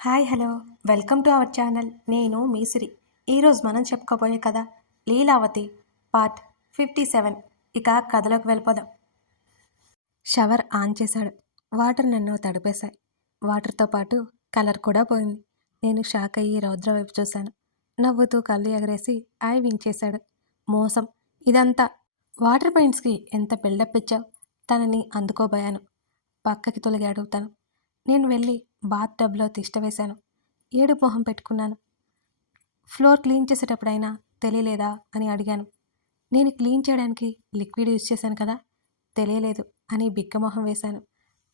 Hi hello. Welcome to our channel. నేను మీసిరి. ఈరోజు మనం చెప్పుకోబోయే కథ లీలావతి పార్ట్ ఫిఫ్టీ సెవెన్. ఇక కథలోకి వెళ్ళిపోదాం. షవర్ ఆన్ చేశాడు. వాటర్ నన్ను తడిపేశాయి. వాటర్తో పాటు కలర్ కూడా పోయింది. నేను షాక్ అయ్యి రౌద్ర వైపు చూశాను. నవ్వుతూ కళ్ళు ఎగరేసి ఐ వించేశాడు మోసం. ఇదంతా. వాటర్ పెయింట్స్కి ఎంత బిల్డప్ ఇచ్చావు? తనని అందుకోబోయాను. పక్కకి తొలిగాడు తను. నేను వెళ్ళి బాత్ టబ్లో తిష్టవేశాను ఏడు మొహం పెట్టుకున్నాను. ఫ్లోర్ క్లీన్ చేసేటప్పుడైనా తెలియలేదా అని అడిగాను. నేను క్లీన్ చేయడానికి లిక్విడ్ యూజ్ చేశాను కదా తెలియలేదు అని బిక్కమొహం వేశాను.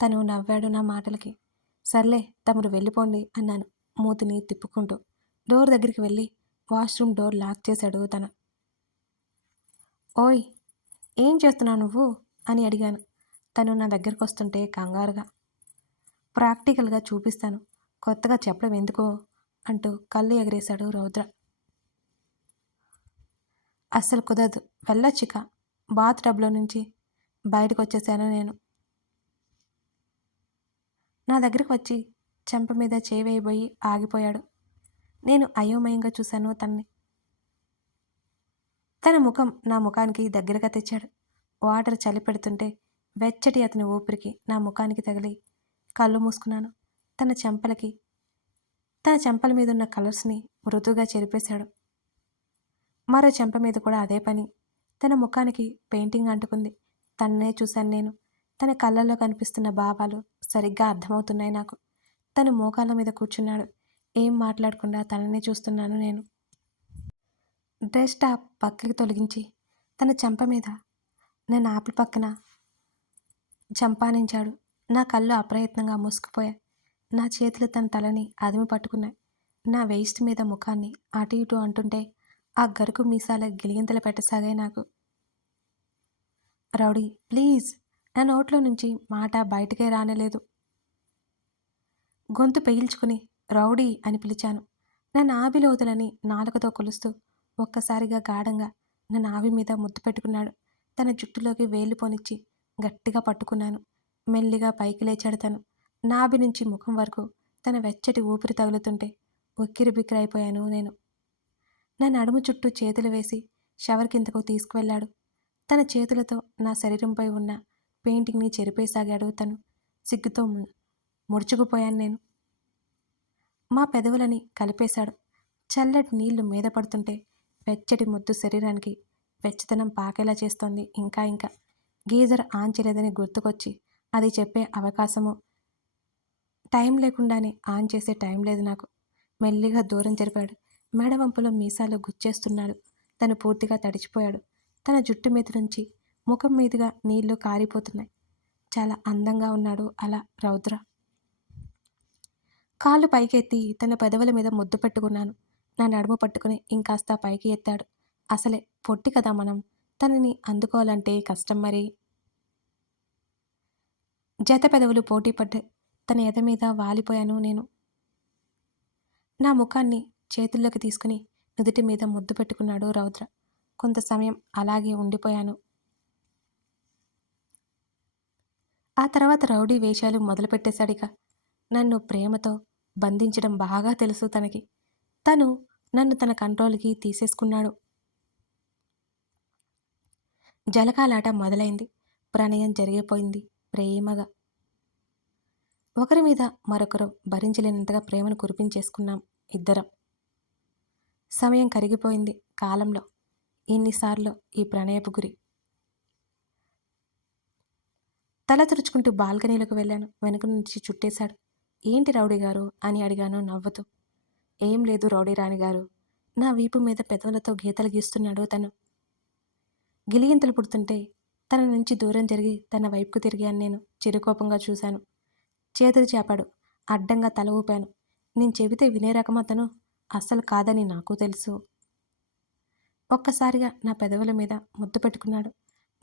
తను నవ్వాడు నా మాటలకి. సర్లే తమరు వెళ్ళిపోండి అన్నాను మూతిని తిప్పుకుంటూ. డోర్ దగ్గరికి వెళ్ళి వాష్రూమ్ డోర్ లాక్ చేశాడు తను. ఓయ్ ఏం చేస్తున్నావు నువ్వు? అని అడిగాను. తను నా దగ్గరకు వస్తుంటే కంగారుగా. ప్రాక్టికల్గా చూపిస్తాను. కొత్తగా చెప్పడం ఎందుకో? అంటూ కళ్ళు ఎగరేశాడు రౌద్ర. అస్సలు కుదరదు. వెళ్ళొచ్చిక బాత్ టబ్లో నుంచి బయటకు వచ్చేసాను నేను. నా దగ్గరికి వచ్చి చెంప మీద చేవేయబోయి ఆగిపోయాడు. నేను అయోమయంగా చూశాను తన్ని. తన ముఖం నా ముఖానికి దగ్గరగా తెచ్చాడు. వాటర్ చలి పెడుతుంటే వెచ్చటి అతని ఊపిరికి నా ముఖానికి తగిలి కళ్ళు మూసుకున్నాను. తన చెంపలకి తన చెంపల మీద ఉన్న కలర్స్ని మృదువుగా చెరిపేశాడు. మరో చెంప మీద కూడా అదే పని. తన ముఖానికి పెయింటింగ్ అంటుకుంది. తన్నే చూశాను నేను. తన కళ్ళల్లో కనిపిస్తున్న భావాలు సరిగ్గా అర్థమవుతున్నాయి నాకు. తను మోకాళ్ళ మీద కూర్చున్నాడు. ఏం మాట్లాడకుండా తననే చూస్తున్నాను నేను. డ్రెస్ టాప్ పక్కకి తొలగించి తన చెంప మీద నన్ను ఆపిల్ పక్కన చంపానించాడు నా కళ్ళు అప్రయత్నంగా మూసుకుపోయాయి నా చేతులు తన తలని అదిమి పట్టుకున్నాయి. నా వేస్ట్ మీద ముఖాన్ని అటు ఇటు అంటుంటే ఆ గరుకు మీసాల గిలిగింతలు పెట్టసాగాయి నాకు. Rowdy please! నా నోట్లో నుంచి మాట బయటకే రానేలేదు. గొంతు పెయిల్చుకుని రౌడీ అని పిలిచాను. నా నాభిలోతులని నాలుకతో కొలుస్తూ ఒక్కసారిగా గాఢంగా నా నాభి మీద ముద్దు పెట్టుకున్నాడు. తన జుట్టులోకి వేలు పోనిచ్చి గట్టిగా పట్టుకున్నాను. మెల్లిగా పైకి లేచాడు తను. నాభి నుంచి ముఖం వరకు తన వెచ్చటి ఊపిరి తగులుతుంటే ఉక్కిరి బిక్కిరైపోయాను నేను. నా నడుము చుట్టూ చేతులు వేసి షవర్ కిందకు తీసుకువెళ్ళాడు. తన చేతులతో నా శరీరంపై ఉన్న పెయింటింగ్ని చెరిపేసాగాడు తను. సిగ్గుతో ముడుచుకుపోయాను నేను. మా పెదవులని కలిపేశాడు. చల్లటి నీళ్ళు మీద పడుతుంటే వెచ్చటి ముద్దు శరీరానికి వెచ్చదనం పాకేలా చేస్తోంది ఇంకా ఇంకా. గీజర్ ఆన్ చేయలేదని గుర్తుకొచ్చి అది చెప్పే అవకాశము. టైం లేకుండానే ఆన్ చేసే టైం లేదు నాకు. మెల్లిగా దూరం జరిపాడు. మేడవంపులో మీసాలు గుచ్చేస్తున్నాడు. తను పూర్తిగా తడిచిపోయాడు. తన జుట్టు మీద నుంచి ముఖం మీదుగా నీళ్ళు కారిపోతున్నాయి. చాలా అందంగా ఉన్నాడు అలా రౌద్ర. కాళ్ళు పైకెత్తి తన పెదవుల మీద ముద్దు పెట్టుకున్నాను. నా నడుము పట్టుకుని ఇంకాస్త పైకి ఎత్తాడు. అసలే పొట్టి కదా మనం. తనని అందుకోవాలంటే కష్టం మరి. జత పెదవులు పోటీ పడ్డాయి తన ఎద మీద వాలిపోయాను నేను. నా ముఖాన్ని చేతుల్లోకి తీసుకుని నుదుటి మీద ముద్దు పెట్టుకున్నాడు రౌద్ర. కొంత సమయం అలాగే ఉండిపోయాను. ఆ తర్వాత రౌడీ వేషాలు మొదలుపెట్టేశాడిక. నన్ను ప్రేమతో బంధించడం బాగా తెలుసు తనకి. తను నన్ను తన కంట్రోల్కి తీసేసుకున్నాడు. జలకాలాట మొదలైంది. ప్రణయం జరిగిపోయింది. ప్రేమగా. ఒకరి మీద మరొకరు భరించలేనంతగా ప్రేమను కురిపించేసుకున్నాం ఇద్దరం. సమయం కరిగిపోయింది కాలంలో. ఎన్నిసార్లు ఈ ప్రణయపు గురి. తల తుడుచుకుంటూ బాల్కనీలకు వెళ్ళాను. వెనుక నుంచి చుట్టేశాడు. ఏంటి రౌడీ గారు? అని అడిగాను నవ్వుతూ. ఏం లేదు రౌడీ రాణి గారు. నా వీపు మీద పెదవులతో గీతలు గీస్తున్నాడు తను. గిలిగింతలు పుడుతుంటే తన నుంచి దూరం జరిగి తన వైపుకు తిరిగాను నేను చిరుకోపంగా చూశాను. చేతులు చేపాడు. అడ్డంగా తల ఊపాను. నేను చెబితే వినే రకం అతను అస్సలు కాదని నాకు తెలుసు. ఒక్కసారిగా నా పెదవుల మీద ముద్దు పెట్టుకున్నాడు.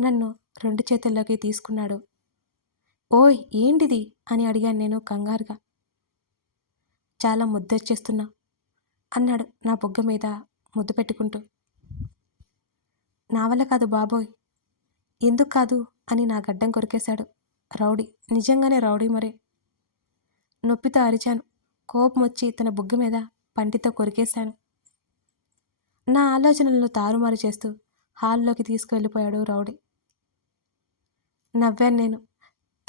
నన్ను రెండు చేతుల్లోకి తీసుకున్నాడు. ఓయ్ ఏంటిది? అని అడిగాను నేను కంగారుగా. చాలా ముద్దొచ్చేస్తున్నా అన్నాడు నా బుగ్గ మీద ముద్దు పెట్టుకుంటూ. నా వల్ల కాదు బాబోయ్ ఎందుకు కాదు అని నా గడ్డం కొరికేశాడు. రౌడీ నిజంగానే రౌడీ మరే? నొప్పితో అరిచాను. కోపం వచ్చి తన బుగ్గ మీద పంటితో కొరికేశాను. నా ఆలోచనలను తారుమారు చేస్తూ హాల్లోకి తీసుకువెళ్ళిపోయాడు రౌడీ. నవ్వాను నేను.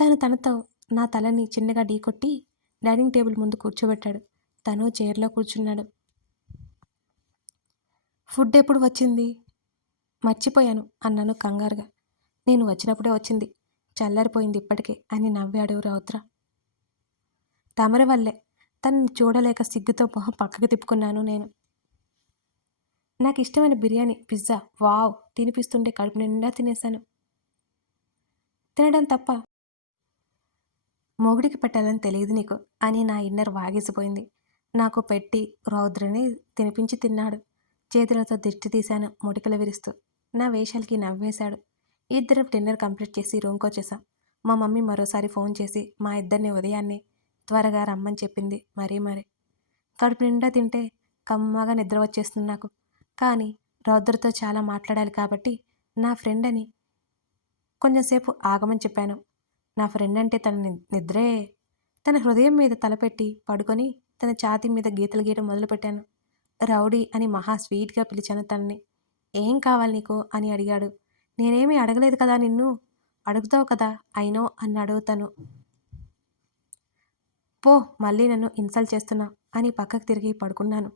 తను తనతో నా తలని చిన్నగా ఢీకొట్టి డైనింగ్ టేబుల్ ముందు కూర్చోబెట్టాడు. తను చైర్లో కూర్చున్నాడు. ఫుడ్ ఎప్పుడు వచ్చింది? మర్చిపోయాను అన్నాను కంగారుగా. నేను వచ్చినప్పుడే వచ్చింది. చల్లారిపోయింది ఇప్పటికే అని నవ్వాడు రౌద్ర. తమరి వల్లే. తనని చూడలేక సిగ్గుతో మొహం పక్కకు తిప్పుకున్నాను నేను. నాకు ఇష్టమైన బిర్యానీ పిజ్జా వావ్ తినిపిస్తుంటే కడుపు నిండా తినేశాను. తినడం తప్ప మొగుడికి పెట్టాలని తెలియదు నీకు అని నా ఇన్నర్ వాగేసిపోయింది. నాకు పెట్టి రౌద్రని తినిపించి తిన్నాడు. చేతులతో దిష్టి తీశాను ముటికలు విరుస్తూ. నా వేషాలకి నవ్వేశాడు. ఇద్దరం డిన్నర్ కంప్లీట్ చేసి రూమ్కి వచ్చేసాం. మా మమ్మీ మరోసారి ఫోన్ చేసి మా ఇద్దరిని ఉదయాన్నే త్వరగా రమ్మని చెప్పింది మరీ మరీ. కడుపు నిండా తింటే కమ్మగా నిద్ర వచ్చేస్తుంది నాకు. కానీ రౌద్రతో చాలా మాట్లాడాలి కాబట్టి నా ఫ్రెండ్ అని కొంచెంసేపు ఆగమని చెప్పాను. నా ఫ్రెండ్ అంటే తన నిద్రే తన హృదయం మీద తలపెట్టి పడుకొని తన ఛాతీ మీద గీతలు గీయడం మొదలుపెట్టాను. రౌడీ అని మహా స్వీట్గా పిలిచాను తనని. ఏం కావాలి నీకు? అని అడిగాడు. నేనేమీ అడగలేదు కదా నిన్ను? అడుగుతావు కదా? అయినో అన్నాడు తను పో మళ్ళీ నన్ను ఇన్సల్ట్ చేస్తున్నా అని పక్కకు తిరిగి పడుకున్నాను.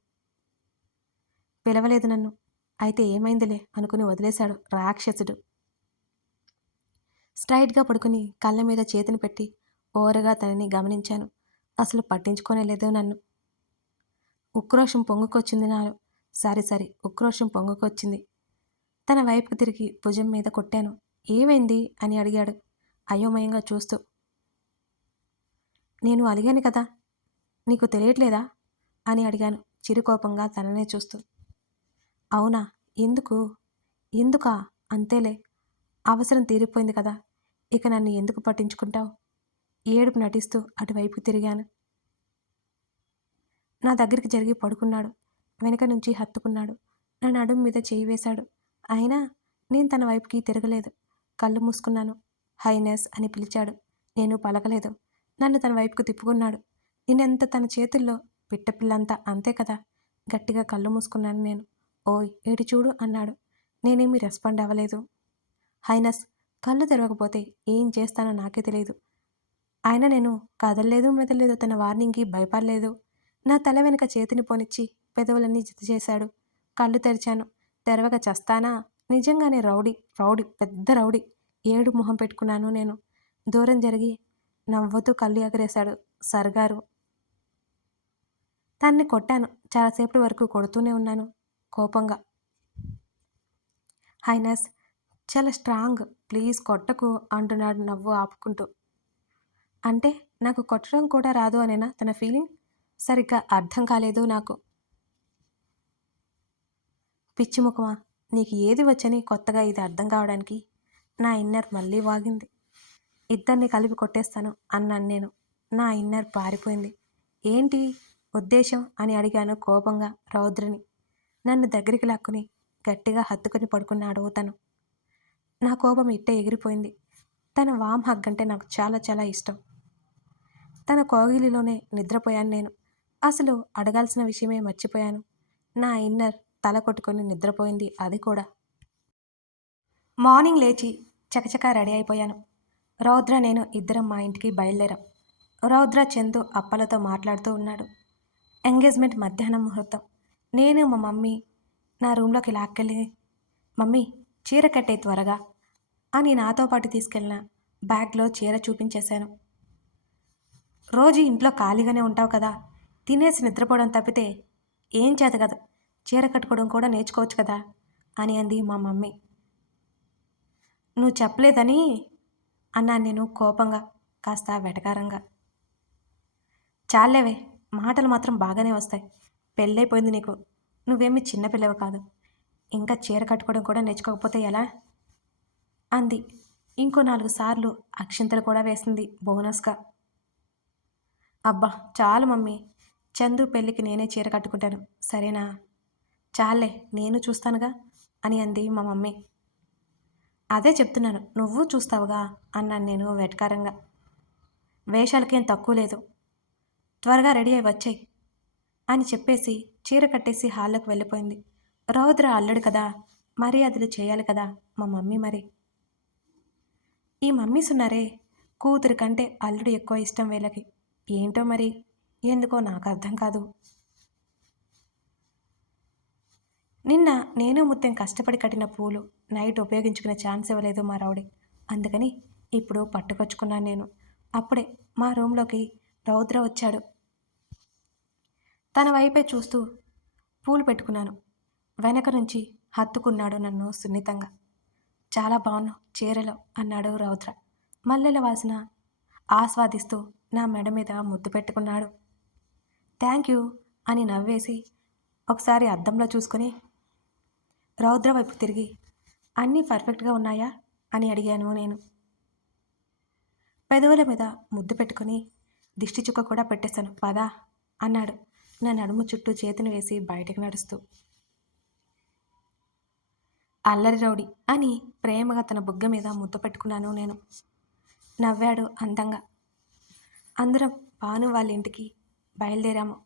పిలవలేదు నన్ను. అయితే ఏమైందిలే అనుకుని వదిలేశాడు రాక్షసుడు. స్ట్రైట్గా పడుకుని కళ్ళ మీద చేతిని పెట్టి ఓరగా తనని గమనించాను. అసలు పట్టించుకోనే లేదు నన్ను. ఉక్రోషం పొంగుకొచ్చింది నాలో. సారీ సారీ ఉక్రోషం పొంగుకొచ్చింది. తన వైపుకు తిరిగి భుజం మీద కొట్టాను. ఏమైంది? అని అడిగాడు అయోమయంగా చూస్తూ. నేను అలిగాను కదా? నీకు తెలియట్లేదా? అని అడిగాను చిరుకోపంగా తననే చూస్తూ. అవునా? ఎందుకు? ఎందుకా? అంతేలే. అవసరం తీరిపోయింది కదా. ఇక నన్ను ఎందుకు పట్టించుకుంటావు? ఏడుపు నటిస్తూ అటువైపు తిరిగాను. నా దగ్గరికి జరిగి పడుకున్నాడు. వెనక నుంచి హత్తుకున్నాడు. నా నడుము మీద చేయి వేశాడు. అయినా నేను తన వైపుకి తిరగలేదు. కళ్ళు మూసుకున్నాను. హైనెస్ అని పిలిచాడు. నేను పలకలేదు. నన్ను తన వైపుకు తిప్పుకున్నాడు. నిన్నెంత తన చేతుల్లో పిట్టపిల్లంతా అంతే కదా? గట్టిగా కళ్ళు మూసుకున్నాను నేను. ఓయ్ ఏడు చూడు అన్నాడు. నేనేమి రెస్పాండ్ అవ్వలేదు. హైనస్ కళ్ళు తెరవకపోతే ఏం చేస్తానో నాకే తెలియదు ఆయన నేను కదలలేదు మెదలేదు తన వార్నింగ్కి భయపడలేదు. నా తల వెనుక చేతిని పోనిచ్చి పెదవులన్నీ జత చేశాడు. కళ్ళు తెరిచాను. తెరవక చస్తానా? నిజంగానే రౌడీ రౌడీ పెద్ద రౌడీ. ఏడు మొహం పెట్టుకున్నాను నేను. దూరం జరిగి నవ్వుతూ కళ్ళు ఎగరేశాడు సర్గారు. తన్ని కొట్టాను. చాలాసేపటి వరకు కొడుతూనే ఉన్నాను కోపంగా. హైనస్ చాలా స్ట్రాంగ్. ప్లీజ్ కొట్టకు అంటున్నాడు నవ్వు ఆపుకుంటూ. అంటే నాకు కొట్టడం కూడా రాదు అనేనా తన ఫీలింగ్? సరిగ్గా అర్థం కాలేదు నాకు. పిచ్చి ముఖమా? నీకు ఏది వచ్చని కొత్తగా ఇది అర్థం కావడానికి నా ఇన్నర్ మళ్ళీ వాగింది. ఇద్దరిని కలిపి కొట్టేస్తాను అన్నాను నేను. నా ఇన్నర్ పారిపోయింది. ఏంటి ఉద్దేశం? అని అడిగాను కోపంగా రౌద్రని. నన్ను దగ్గరికి లాక్కుని గట్టిగా హత్తుకుని పడుకున్నాడు తను. నా కోపం ఇట్టే ఎగిరిపోయింది. తన వామ్ హగ్ అంటే నాకు చాలా చాలా ఇష్టం. తన కోగిలిలోనే నిద్రపోయాను నేను. అసలు అడగాల్సిన విషయమే మర్చిపోయాను. నా ఇన్నర్ తల కొట్టుకొని నిద్రపోయింది అది కూడా. మార్నింగ్ లేచి చకచకా రెడీ అయిపోయాను. రౌద్ర నేను ఇద్దరం మా ఇంటికి బయలుదేరాం. రౌద్ర చందు అప్పలతో మాట్లాడుతూ ఉన్నాడు. ఎంగేజ్మెంట్ మధ్యాహ్నం ముహూర్తం. నేను మా మమ్మీ నా రూమ్లోకి లాక్కెళ్ళి మమ్మీ చీర కట్టే త్వరగా అని నాతో పాటు తీసుకెళ్ళిన బ్యాగ్లో చీర చూపించేశాను. రోజు ఇంట్లో ఖాళీగానే ఉంటావు కదా తినేసి నిద్రపోవడం తప్పితే ఏం చేత కదా. చీర కట్టుకోవడం కూడా నేర్చుకోవచ్చు కదా? అని అంది మా మమ్మీ. నువ్వు చెప్పలేదని అన్నాను నేను కోపంగా కాస్త వెటకారంగా. చాలేవే మాటలు మాత్రం బాగానే వస్తాయి. పెళ్ళైపోయింది నీకు. నువ్వేమి చిన్నపిల్లవి కాదు. ఇంకా చీర కట్టుకోవడం కూడా నేర్చుకోకపోతే ఎలా? అంది. ఇంకో నాలుగు సార్లు అక్షింతలు కూడా వేసింది బోనస్గా. అబ్బా చాలు మమ్మీ. చందు పెళ్ళికి నేనే చీర కట్టుకుంటాను. సరేనా? చాలే నేను చూస్తానుగా అని అంది మా మమ్మీ. అదే చెప్తున్నాను నువ్వు చూస్తావుగా అన్నాను నేను వెటకారంగా. వేషాలకేం తక్కువ లేదు. త్వరగా రెడీ అయి వచ్చాయి అని చెప్పేసి చీర కట్టేసి హాల్లోకి వెళ్ళిపోయింది. రౌద్ర అల్లడు కదా మర్యాదలు చేయాలి కదా మా మమ్మీ మరి. ఈ మమ్మీస్ ఉన్నారే కూతురు కంటే అల్లుడు ఎక్కువ ఇష్టం వీళ్ళకి. ఏంటో మరి ఎందుకో నాకు అర్థం కాదు. నిన్న నేను ముత్యం కష్టపడి కట్టిన పూలు నైట్ ఉపయోగించుకునే ఛాన్స్ ఇవ్వలేదు మా రౌడి. అందుకని ఇప్పుడు పట్టుకొచ్చుకున్నాను నేను. అప్పుడే మా రూమ్లోకి రౌద్ర వచ్చాడు. తన వైపే చూస్తూ పూలు పెట్టుకున్నాను. వెనక నుంచి హత్తుకున్నాడు నన్ను సున్నితంగా. చాలా బాగున్నావు చీరలో అన్నాడు రౌద్ర. మల్లెల వాసన ఆస్వాదిస్తూ నా మెడ మీద ముద్దు పెట్టుకున్నాడు. థ్యాంక్ యూ అని నవ్వేసి ఒకసారి అద్దంలో చూసుకొని రౌద్ర వైపు తిరిగి అన్నీ పర్ఫెక్ట్గా ఉన్నాయా? అని అడిగాను నేను. పెదవుల మీద ముద్దు పెట్టుకొని దిష్టి చుక్క కూడా పెట్టేశాను పదా అన్నాడు నా నడుము చుట్టూ చేతిని వేసి బయటకు నడుస్తూ. అల్లరి రౌడి అని ప్రేమగా తన బుగ్గ మీద ముద్దు పెట్టుకున్నాను నేను. నవ్వాడు అందంగా. అందరం భాను వాళ్ళ ఇంటికి బయలుదేరాము.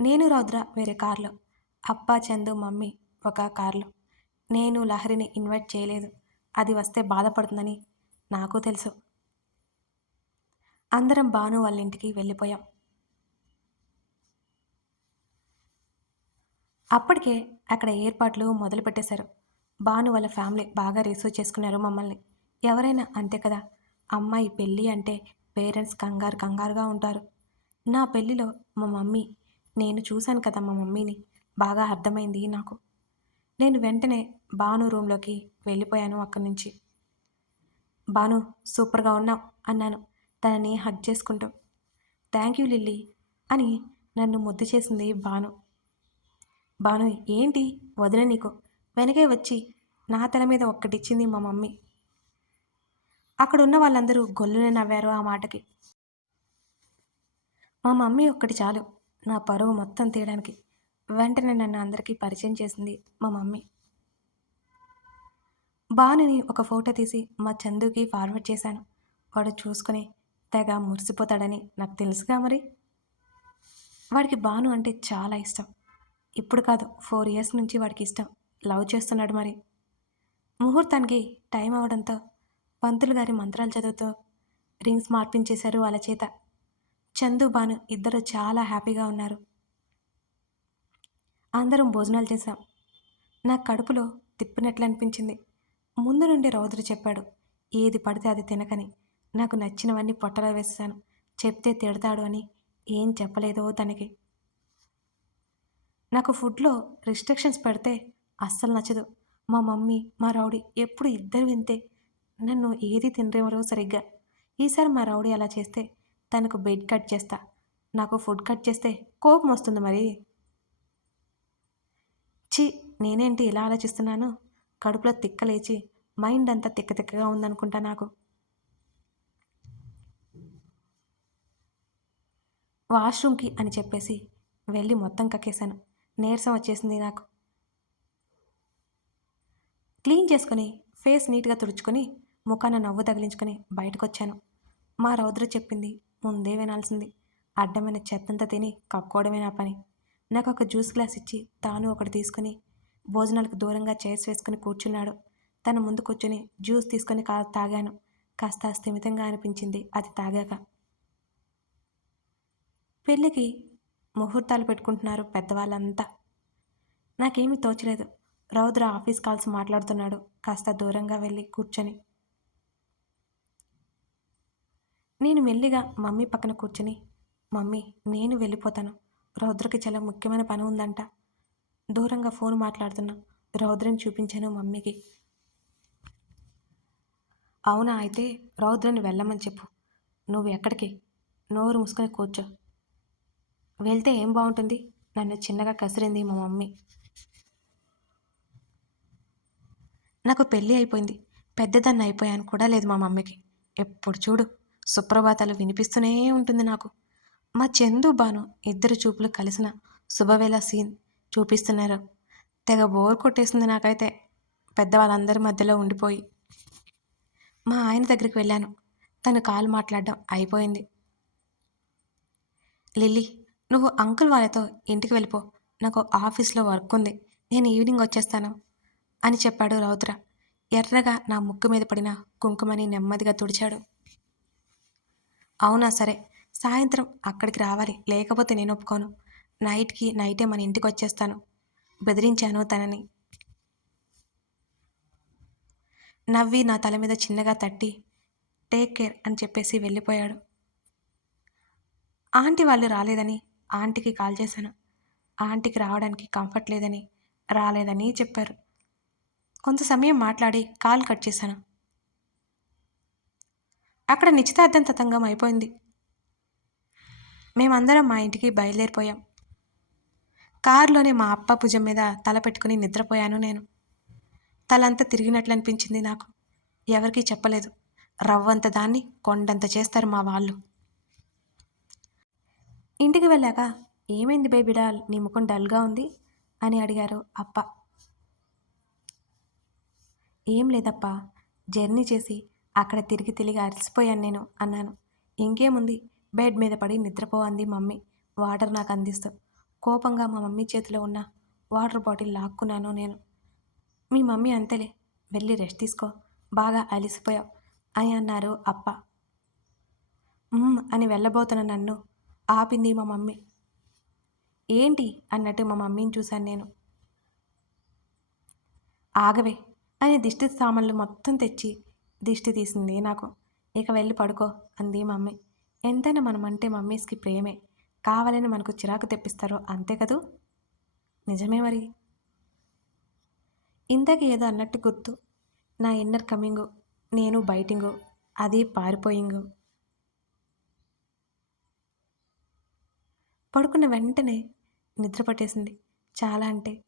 నేను రౌద్ర వేరే కారులో. అప్పా చందు మమ్మీ ఒక కారులో. నేను లహరిని ఇన్వైట్ చేయలేదు. అది వస్తే బాధపడుతుందని నాకు తెలుసు. అందరం భాను వాళ్ళ ఇంటికి వెళ్ళిపోయాం. అప్పటికే అక్కడ ఏర్పాట్లు మొదలు పెట్టేశారు భాను వాళ్ళ ఫ్యామిలీ బాగా రిసీవ్ చేసుకున్నారు మమ్మల్ని. ఎవరైనా అంతే కదా? అమ్మాయి పెళ్ళి అంటే పేరెంట్స్ కంగారు కంగారుగా ఉంటారు. నా పెళ్ళిలో మా మమ్మీ నేను చూశాను కదా మా మమ్మీని. బాగా అర్థమైంది నాకు. నేను వెంటనే భాను రూమ్లోకి వెళ్ళిపోయాను అక్కడి నుంచి. భాను సూపర్గా ఉన్నావు? అన్నాను. తనని హగ్ చేసుకుంటూ. థ్యాంక్ యూ లిల్లీ అని నన్ను ముద్దు చేసింది భాను. భాను ఏంటి? వదిన నీకు. వెనకే వచ్చి నా తల మీద ఒక్కటిచ్చింది మా మమ్మీ. అక్కడ ఉన్న వాళ్ళందరూ గొల్లునే నవ్వారు ఆ మాటకి. మా మమ్మీ ఒక్కటి చాలు. నా పరువు మొత్తం తీయడానికి. వెంటనే నన్ను అందరికీ పరిచయం చేసింది మా మమ్మీ. బానుని ఒక ఫోటో తీసి మా చందుకి ఫార్వర్డ్ చేశాను. వాడు చూసుకుని తెగ మురిసిపోతాడని నాకు తెలుసుగా మరి? వాడికి బాను అంటే చాలా ఇష్టం. ఇప్పుడు కాదు ఫోర్ ఇయర్స్ నుంచి వాడికి ఇష్టం. లవ్ చేస్తున్నాడు మరి. ముహూర్తానికి టైం అవడంతో పంతులు గారి మంత్రాలు చదువుతూ రింగ్స్ మార్పించేశారు వాళ్ళ చేత. చందు బాను ఇద్దరు చాలా హ్యాపీగా ఉన్నారు. అందరం భోజనాలు చేశాం. నా కడుపులో తిప్పినట్లు అనిపించింది ముందు నుండి రౌద్రు చెప్పాడు. ఏది పడితే అది తినకని. నాకు నచ్చినవన్నీ పొట్టలో వేసాను చెప్తే తిడతాడు అని ఏం చెప్పలేదో తనకి. నాకు ఫుడ్లో రిస్ట్రిక్షన్స్ పెడితే అస్సలు నచ్చదు. మా మమ్మీ మా రౌడీ ఎప్పుడు ఇద్దరు వింతే నన్ను ఏది తినరేమరో సరిగ్గా. ఈసారి మా రౌడీ అలా చేస్తే తనకు బెడ్ కట్ చేస్తా. నాకు ఫుడ్ కట్ చేస్తే కోపం వస్తుంది మరి. ఛీ నేనేంటి ఇలా ఆలోచిస్తున్నాను? కడుపులో తిక్కలేచి మైండ్ అంతా తిక్క తిక్కగా ఉందనుకుంటా నాకు. వాష్రూమ్కి అని చెప్పేసి వెళ్ళి మొత్తం కక్కేశాను. నీరసం వచ్చేసింది నాకు. క్లీన్ చేసుకొని ఫేస్ నీట్గా తుడుచుకొని ముఖాన నవ్వు తగిలించుకొని బయటకు వచ్చాను మా రౌద్ర చెప్పింది ముందే వినాల్సింది. అడ్డమైన చెత్తంతా తిని కక్కోవడమే నా పని. నాకు ఒక జ్యూస్ గ్లాస్ ఇచ్చి తాను ఒకటి తీసుకుని భోజనాలకు దూరంగా చైర్స్ వేసుకుని కూర్చున్నాడు. తన ముందు కూర్చొని జ్యూస్ తీసుకొని కా తాగాను. కాస్త స్థిమితంగా అనిపించింది. అది తాగాక. పెళ్ళికి ముహూర్తాలు పెట్టుకుంటున్నారు పెద్దవాళ్ళంతా. నాకేమీ తోచలేదు. రౌద్ర ఆఫీస్ కాల్స్ మాట్లాడుతున్నాడు. కాస్త దూరంగా వెళ్ళి కూర్చొని. నేను మెల్లిగా మమ్మీ పక్కన కూర్చొని మమ్మీ నేను వెళ్ళిపోతాను. రౌద్రకి చాలా ముఖ్యమైన పని ఉందంట. దూరంగా ఫోన్ మాట్లాడుతున్నా రౌద్రని చూపించాను మమ్మీకి. అవునా అయితే రౌద్రని వెళ్ళమని చెప్పు. నువ్వు ఎక్కడికి? నోరు మూసుకొని కూర్చో. వెళ్తే ఏం బాగుంటుంది నన్ను చిన్నగా కసిరింది మా మమ్మీ. నాకు పెళ్ళి అయిపోయింది. పెద్దదాన్ని అయిపోయాను కూడా లేదు మా మమ్మీకి. ఎప్పుడు చూడు సుప్రభాతాలు వినిపిస్తూనే ఉంటుంది నాకు. మా చందు బాను ఇద్దరు చూపులు కలిసిన శుభవేళ సీన్ చూపిస్తున్నారు. తెగ బోర్ కొట్టేసింది నాకైతే. పెద్దవాళ్ళందరి మధ్యలో ఉండిపోయి. మా ఆయన దగ్గరికి వెళ్ళాను. తను కాలు మాట్లాడడం అయిపోయింది. లిల్లీ నువ్వు అంకుల్ వాళ్ళతో ఇంటికి వెళ్ళిపో. నాకు ఆఫీస్లో వర్క్ ఉంది. నేను ఈవినింగ్ వచ్చేస్తాను అని చెప్పాడు రౌద్ర. ఎర్రగా నా ముక్కు మీద పడిన కుంకుమని నెమ్మదిగా తుడిచాడు. అవునా సరే సాయంత్రం అక్కడికి రావాలి. లేకపోతే నేను ఒప్పుకోను. నైట్కి నైటే మన ఇంటికి వచ్చేస్తాను. బెదిరించాను తనని. నవ్వి నా తల మీద చిన్నగా తట్టి టేక్ కేర్ అని చెప్పేసి వెళ్ళిపోయాడు. ఆంటీ వాళ్ళు రాలేదని ఆంటీకి కాల్ చేశాను. ఆంటీకి రావడానికి కంఫర్ట్ లేదని రాలేదని చెప్పారు. కొంత సమయం మాట్లాడి కాల్ కట్ చేశాను. అక్కడ నిశ్చితార్థం తతంగం అయిపోయింది. మేమందరం మా ఇంటికి బయలుదేరిపోయాం. కారులోనే మా అప్ప భుజం మీద తల పెట్టుకుని నిద్రపోయాను నేను. తలంతా తిరిగినట్లు అనిపించింది నాకు. ఎవరికీ చెప్పలేదు. రవ్వంత దాన్ని కొండంత చేస్తారు మా వాళ్ళు. ఇంటికి వెళ్ళాక ఏమైంది బేబీ డాల్? నీ ముఖం డల్గా ఉంది? అని అడిగారు అప్ప. ఏం లేదప్పా. జర్నీ చేసి అక్కడ తిరిగి తిరిగి అలసిపోయాను నేను అన్నాను. ఇంకేముంది? బెడ్ మీద పడి నిద్రపో అంది మమ్మీ. వాటర్ నాకు అందిస్తూ. కోపంగా మా మమ్మీ చేతిలో ఉన్న వాటర్ బాటిల్ లాక్కున్నాను నేను. మీ మమ్మీ అంతేలే. వెళ్ళి రెస్ట్ తీసుకో. బాగా అలిసిపోయావు. అని అన్నారు అప్ప. అని వెళ్ళబోతున్న నన్ను ఆపింది మా మమ్మీ. ఏంటి? అన్నట్టు మా మమ్మీని చూశాను నేను. ఆగవే అని దిష్టి సామాన్లు మొత్తం తెచ్చి దిష్టి తీసింది నాకు. ఇక వెళ్ళి పడుకో అంది మమ్మీ. ఎంతైనా మనం అంటే మమ్మీస్కి ప్రేమే. కావాలని మనకు చిరాకు తెప్పిస్తారో అంతే కదూ? నిజమే మరి. ఇందాక ఏదో అన్నట్టు గుర్తు. నా ఇన్నర్ కమింగు నేను బయటింగు అది పారిపోయింగు. పడుకున్న వెంటనే నిద్ర పట్టేసింది. చాలా అంటే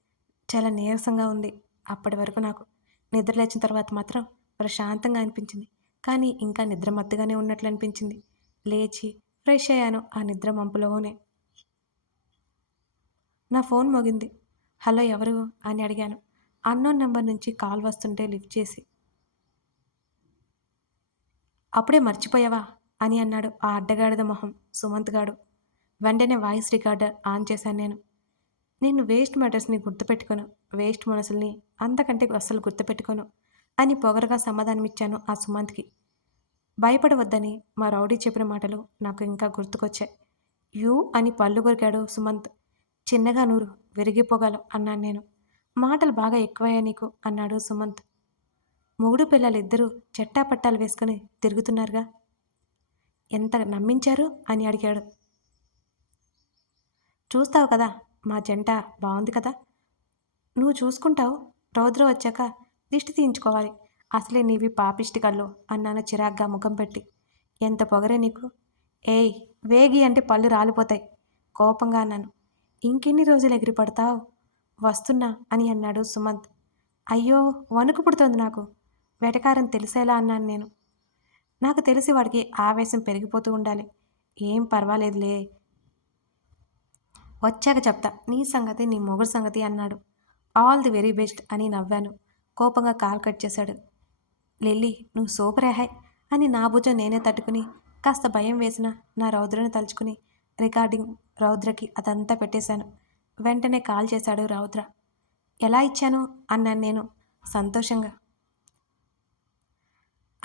చాలా నీరసంగా ఉంది అప్పటి వరకు నాకు. నిద్ర లేచిన తర్వాత మాత్రం ప్రశాంతంగా అనిపించింది. కానీ ఇంకా నిద్ర మత్తుగానే ఉన్నట్లు అనిపించింది. లేచి ఫ్రెష్ అయ్యాను ఆ నిద్ర మంపులోనే. నా ఫోన్ మోగింది. హలో ఎవరు? అని అడిగాను. అన్నోన్ నెంబర్ నుంచి కాల్ వస్తుంటే లిఫ్ట్ చేసి అప్పుడే మర్చిపోయావా? అని అన్నాడు ఆ అడ్డగాడిద మొహం సుమంత్ గాడు. వెంటనే వాయిస్ రికార్డర్ ఆన్ చేశాను నేను. నేను వేస్ట్ మ్యాటర్స్ని గుర్తుపెట్టుకోను. వేస్ట్ మనసుల్ని అంతకంటే అస్సలు గుర్తుపెట్టుకోను అని పొగరగా సమాధానమిచ్చాను ఆ సుమంత్కి. భయపడవద్దని మా రౌడీ చెప్పిన మాటలు నాకు ఇంకా గుర్తుకొచ్చాయి. యూ అని పళ్ళు కొరికాడు సుమంత్. చిన్నగా నూరు విరిగిపోగలం అన్నాను నేను. మాటలు బాగా ఎక్కువయ్యా నీకు అన్నాడు సుమంత్. మూడు పిల్లలిద్దరూ చెట్టా పట్టాలు వేసుకుని తిరుగుతున్నారుగా? ఎంత నమ్మించారు? అని అడిగాడు. చూస్తావు కదా మా జంట బాగుంది కదా? నువ్వు చూసుకుంటావు రౌద్ర వచ్చాక దిష్టి తీయించుకోవాలి. అసలే నీవి పాపిష్టి కళ్ళు అన్నాను చిరాగ్గా ముఖం పెట్టి. ఎంత పొగరే నీకు? ఏయ్ వేగి అంటే పళ్ళు రాలిపోతాయి. కోపంగా అన్నాను. ఇంకెన్ని రోజులు ఎగిరి పడతావు? వస్తున్నా అని అన్నాడు సుమంత్. అయ్యో వణుకు పుడుతోంది నాకు. వెటకారం తెలిసేలా అన్నాను నేను. నాకు తెలిసి వాడికి ఆవేశం పెరిగిపోతూ ఉండాలి. ఏం పర్వాలేదులే. వచ్చాక చెప్తా. నీ సంగతి నీ మొగుడు సంగతి అన్నాడు. ఆల్ ది వెరీ బెస్ట్ అని నవ్వాను. కోపంగా కాల్ కట్ చేశాడు. లిల్లీ నువ్వు సూపర్ హై అని నా భుజం నేనే తట్టుకుని కాస్త భయం వేసిన నా రౌద్రను తలుచుకుని రికార్డింగ్ రౌద్రకి అదంతా పెట్టేశాను. వెంటనే కాల్ చేశాడు రౌద్ర. ఎలా ఇచ్చాను? అన్నాను నేను సంతోషంగా.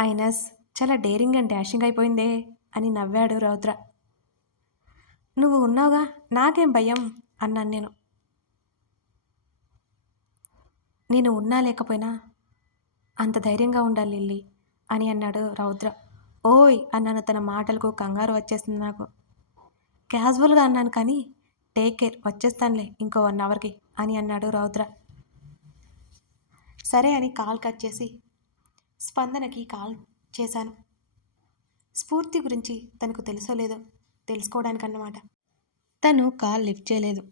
ఐనస్ చాలా డేరింగ్ అండ్ డాషింగ్ అయిపోయిందే అని నవ్వాడు రౌద్ర. నువ్వు ఉన్నావుగా? నాకేం భయం? అన్నాను నేను. నేను ఉన్నా లేకపోయినా అంత ధైర్యంగా ఉండాలి లిల్లీ అని అన్నాడు రౌద్ర. ఓయ్ అన్నాను తన మాటలకు కంగారు వచ్చేసింది నాకు. క్యాజువల్గా అన్నాను కానీ టేక్ కేర్ వచ్చేస్తానులే ఇంకో వన్ అవర్కి అని అన్నాడు రౌద్ర. సరే అని కాల్ కట్ చేసి స్పందనకి కాల్ చేశాను. స్ఫూర్తి గురించి తనకు తెలుసో లేదో తెలుసుకోవడానికన్నమాట. తను కాల్ లిఫ్ట్ చేయలేదు.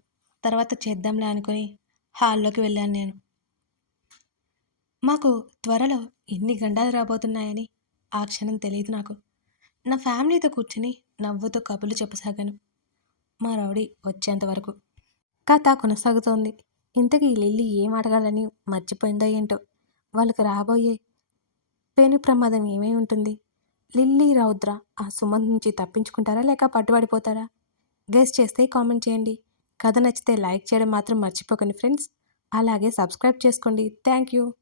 తర్వాత చేద్దాంలే అనుకుని హాల్లోకి వెళ్ళాను నేను. మాకు త్వరలో ఎన్ని గండాలు రాబోతున్నాయని ఆ క్షణం తెలియదు నాకు. నా ఫ్యామిలీతో కూర్చుని నవ్వుతో కబుర్లు చెప్పసాగాను. మా రౌడీ వచ్చేంత వరకు కథ కొనసాగుతోంది. ఇంతకీ లిల్లీ ఏం అడగాలని మర్చిపోయిందో ఏంటో? వాళ్ళకి రాబోయే పేను ప్రమాదం ఏమై ఉంటుంది? లిల్లీ రౌద్ర ఆ సుమంత్ నుంచి తప్పించుకుంటారా లేక పట్టుబడిపోతారా? గెస్ట్ చేస్తే కామెంట్ చేయండి. కథ నచ్చితే లైక్ చేయడం మాత్రం మర్చిపోకండి ఫ్రెండ్స్. అలాగే సబ్స్క్రైబ్ చేసుకోండి. Thank you.